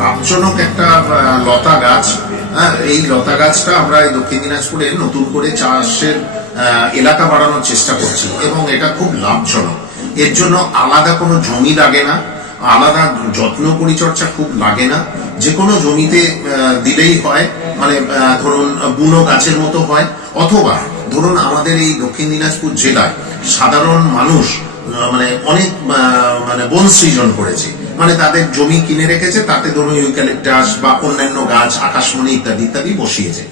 লাভজনক একটা লতা গাছ। এই লতা গাছটা আমরা দক্ষিণ দিনাজপুরে নতুন করে চাষের এলাকা বাড়ানোর চেষ্টা করছি এবং এটা খুব লাভজনক। এর জন্য আলাদা কোনো জমি লাগে না, আলাদা যত্ন পরিচর্যা খুব লাগে না, যে কোনো জমিতে দিলেই হয়। মানে ধরুন বুনো গাছের মতো হয়, অথবা ধরুন আমাদের এই দক্ষিণ দিনাজপুর জেলায় সাধারণ মানুষ মানে অনেক মানে বন সৃজন করেছে, মানে তাদের জমি কিনে রেখেছে, তাতে ধরুন ইউক্যালিপটাস বা অন্যান্য গাছ, আকাশমণি ইত্যাদি ইত্যাদি বসিয়েছে।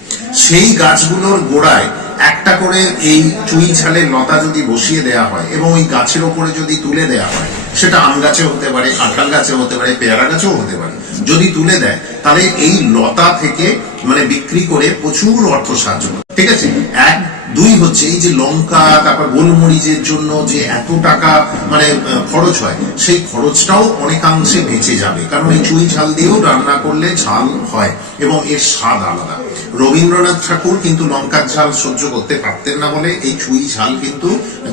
সেই গাছগুলোর গোড়ায় একটা করে এই চুই ঝালের লতা যদি বসিয়ে দেওয়া হয় এবং ওই গাছের ওপরে যদি তুলে দেওয়া হয়, সেটা আম গাছে হতে পারে, কাঁঠাল গাছে হতে পারে, পেয়ারা গাছেও হতে পারে, যদি তুলে দেয় তাহলে এই লতা থেকে মানে বিক্রি করে প্রচুর অর্থ সাহায্য করে। ঠিক আছে, এক। দুই হচ্ছে এই যে লঙ্কা তারপর গোলমরিচের জন্য যে এত টাকা মানে খরচ হয়, সেই খরচটাও অনেকাংশে বেঁচে যাবে, কারণ এই চুই ঝাল দিয়েও রান্না করলে ঝাল হয় এবং এর স্বাদ আলাদা। রবীন্দ্রনাথ ঠাকুর কিন্তু লঙ্কার ঝাল সহ্য করতে পারতেন না বলে এই চুই ঝাল কিন্তু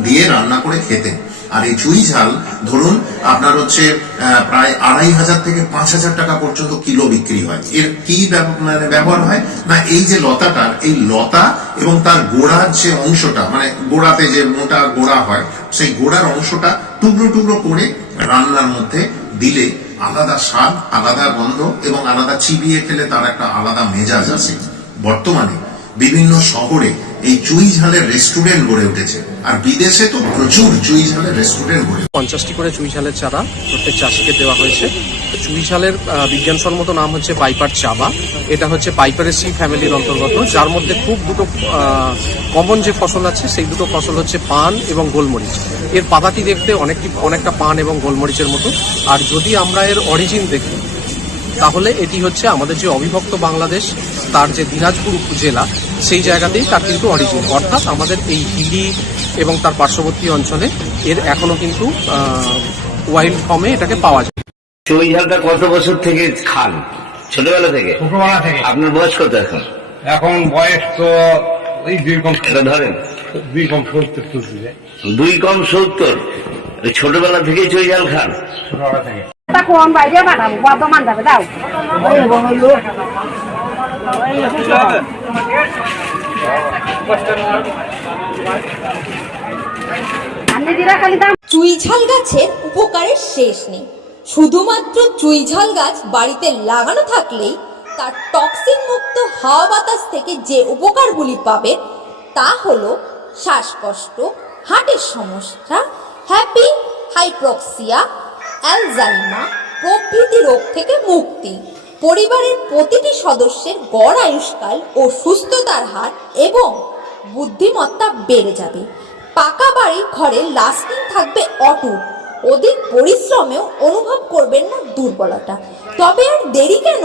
দিয়ে রান্না করে খেতেন। আর এই চুই ঝাল ধরুন আপনার হচ্ছে প্রায় 2500 থেকে 5000 টাকা পর্যন্ত কিলো বিক্রি হয়। এর কি ব্যবহার হয় না, এই যে লতাটার, এই লতা এবং তার গোড়ার যে অংশটা, মানে গোড়াতে যে মোটা গোড়া হয়, সেই গোড়ার অংশটা টুকরো টুকরো করে রান্নার মধ্যে দিলে আলাদা স্বাদ, আলাদা গন্ধ এবং আলাদা চিবিয়ে খেলে তার একটা আলাদা মেজাজ আসে। বর্তমানে বিভিন্ন শহরে এই চুই ঝালের রেস্টুরেন্ট গড়ে উঠেছে, আর বিদেশে তো প্রচুর চুই ঝালের রেস্টুরেন্ট গড়ে। 50টি করে চুই ঝালের চারা প্রত্যেক চাষিকে দেওয়া হয়েছে। চুই ঝালের বিজ্ঞানসম্মত নাম হচ্ছে পাইপার চাবা। এটা হচ্ছে পাইপারেসি ফ্যামিলির অন্তর্গত, যার মধ্যে খুব দুটো কমন যে ফসল আছে, সেই দুটো ফসল হচ্ছে পান এবং গোলমরিচ। এর পাতাটি দেখতে অনেকটা পান এবং গোলমরিচের মতো। আর যদি আমরা এর অরিজিন দেখি, তাহলে এটি হচ্ছে আমাদের যে অবিভক্ত বাংলাদেশ, তার যে দিনাজপুর উপজেলা, সেই জায়গাতেই তার কিন্তু অরিজিন। অর্থাৎ আমাদের এই হিলি এবং তার পার্শ্ববর্তী অঞ্চলে এর এখনো কিন্তু ওয়াইল্ড ফর্মে এটাকে পাওয়া যায়। চুই ঝালটা কত বছর থেকে খান? ছোটবেলা থেকে? ছোটবেলা থেকে। আপনার বয়স কত এখন? এখন বয়স তো ওই 2 কম। এটা ধরেন 2 কম 70 চলছে। 2 কম 70। ছোটবেলা থেকে চুই ঝাল খান? ছোটবেলা থেকে। কোন বাইরে পাঠাবো, বর্তমান যাবে দাও। চুইঝাল গাছের উপকারের শেষ নেই। শুধুমাত্র চুইঝাল গাছ বাড়িতে লাগানো থাকলেই তার টক্সিন মুক্ত হাওয়া বাতাস থেকে যে উপকারগুলি পাবে তা হলো শ্বাসকষ্ট, হার্টের সমস্যা, হ্যাপি হাইপ্রক্সিয়া, অ্যালজাইমার প্রভৃতি রোগ থেকে মুক্তি, পরিবারের প্রতিটি সদস্যের গড় আয়ুষ্কাল ও সুস্থতার হার এবং বুদ্ধিমত্তা বেড়ে যাবে। পাকা বাড়ি ঘরে লাস্টিং থাকবে অটুট, অধিক পরিশ্রমেও অনুভব করবেন না দুর্বলতা। তবে আর দেরি কেন,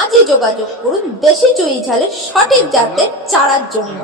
আজই যোগাযোগ করুন দেশি চুই ঝালের সঠিক জাতের চারার জন্য।